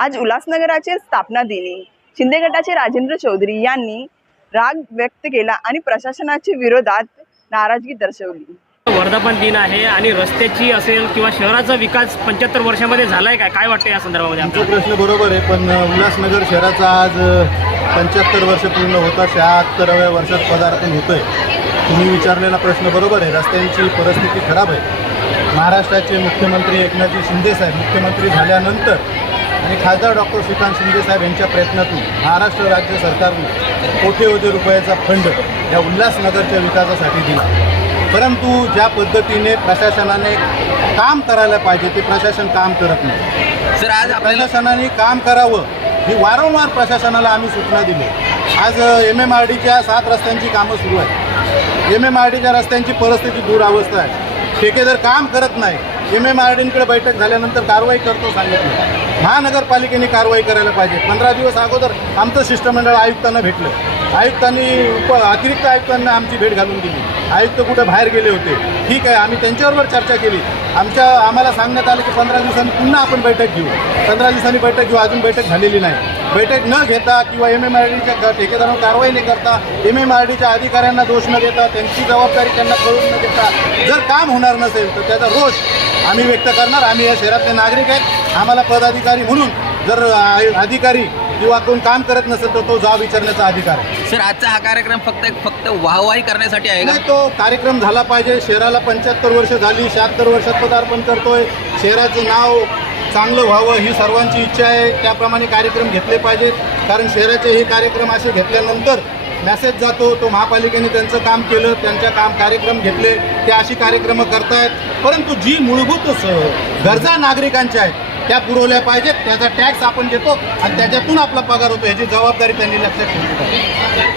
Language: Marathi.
आज उल्हासनगराचे स्थापना दिनी. शिंदे गटाचे राजेंद्र चौधरी यांनी राग व्यक्त केला आणि प्रशासनाच्या विरोधात नाराजगी दर्शवली. वर्धापन दिन आहे आणि रस्त्याची असेल किंवा शहराचा विकास पंच्याहत्तर वर्षामध्ये झालाय काय? काय वाटतं या संदर्भामध्ये तुमचा आपल्याला प्रश्न बरोबर आहे पण उल्हासनगर शहराचा आज पंच्याहत्तर वर्ष पूर्ण होता शहात्तराव्या वर्षात पदार्पण होतंय. तुम्ही विचारलेला प्रश्न बरोबर आहे रस्त्यांची परिस्थिती खराब आहे. महाराष्ट्राचे मुख्यमंत्री एकनाथजी शिंदेसाहेब मुख्यमंत्री झाल्यानंतर आणि खासदार डॉक्टर श्रीकांत शिंदेसाहेब यांच्या प्रयत्नातून महाराष्ट्र राज्य सरकारने कोट्यवधी रुपयाचा फंड या उल्हासनगरच्या विकासासाठी दिला. परंतु ज्या पद्धतीने प्रशासनाने काम करायला पाहिजे ते प्रशासन काम करत नाही. सर आज प्रशासनाने काम करावं ही वारंवार प्रशासनाला आम्ही सूचना दिली. आज एम एम आर डीच्या सात रस्त्यांची कामं सुरू आहेत. एम एम आर डीच्या रस्त्यांची परिस्थिती दुरावस्था आहे. ठेकेदार काम करत नाही. एम एम आर डींकडे बैठक झाल्यानंतर कारवाई करतो सांगितलं. महानगरपालिकेने कारवाई करायला पाहिजे. पंधरा दिवस अगोदर आमचं शिष्टमंडळ आयुक्तांना भेटलं. आयुक्तांनी उप अतिरिक्त आयुक्तांना आमची भेट घालून दिली. आयुक्त कुठं बाहेर गेले होते? ठीक आहे आम्ही त्यांच्याबरोबर चर्चा केली. आमच्या आम्हाला सांगण्यात आलं की पंधरा दिवसांनी पुन्हा आपण बैठक घेऊ. पंधरा दिवसांनी बैठक घेऊ अजून बैठक झालेली नाही. बैठक न घेता किंवा एम एम आर डीच्या ठेकेदारांवर कारवाई न करता एम एम आर डीच्या अधिकाऱ्यांना दोष न देता त्यांची जबाबदारी त्यांना कळून न देता जर काम होणार नसेल तर त्याचा रोष आम्ही व्यक्त करणार. आम्ही या शहरातले नागरिक आहेत. आम्हाला पदाधिकारी म्हणून जर अधिकारी किंवा कोण काम करत नसेल तर तो जाब विचारण्याचा अधिकार आहे. सर आजचा हा कार्यक्रम फक्त फक्त वाहवाही करण्यासाठी आहे नाही तो कार्यक्रम झाला पाहिजे. शहराला पंच्याहत्तर वर्ष झाली. शहात्तर वर्षात पदार्पण करतोय. शहराचं नाव चांगलं व्हावं ही सर्वांची इच्छा आहे. त्याप्रमाणे कार्यक्रम घेतले पाहिजेत. कारण शहराचे हे कार्यक्रम असे घेतल्यानंतर मेसेज जातो तो महापालिकेने त्यांचं काम केलं त्यांच्या काम कार्यक्रम घेतले ते अशी कार्यक्रम करतायत. परंतु जी मूलभूत गरजा नागरिकांच्या आहेत त्या पुरवल्या पाहिजेत त्याचा टॅक्स आपण देतो आणि त्याच्यातून आपला पगार होतो याची जबाबदारी त्यांनी लक्षात ठेवली पाहिजे.